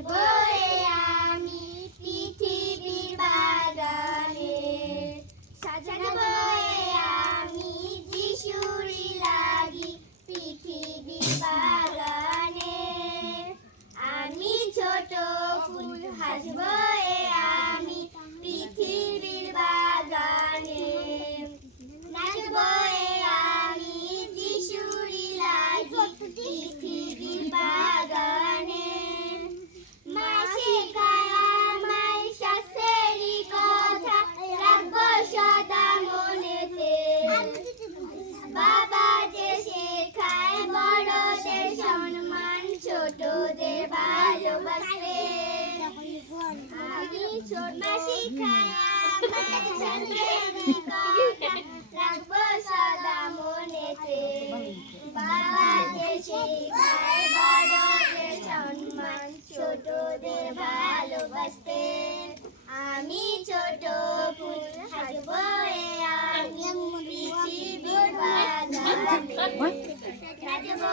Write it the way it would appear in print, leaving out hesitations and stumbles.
হাসবো আমি পৃথিবীর বাগানে, সাজাবো আমি যিশুরি লাগি পৃথিবীর বাগানে। আমি ছোট ফুল হাসবো আমি পৃথিবীর বাগানে, নাচবো আমি যিশুরি লাগি পৃথিবীর বাগানে। মা শেখায় আমায় শাস্ত্রেরই কথা, রাখবো সদা মনেতে। বাবা যে শেখায় বড়দের সম্মান, ছোটদের ভালোবাসতে। আমি মা শেখায় আমায় শাস্ত্রেরই কথা, রাখবো সদা মনেতে। বাবা যে শেখায় বড়দের সম্মান, ছোটদের ভালোবাসতে। আমি ছোট ফুল হাসবো আমি পৃথিবীর বাগানে, নাচবো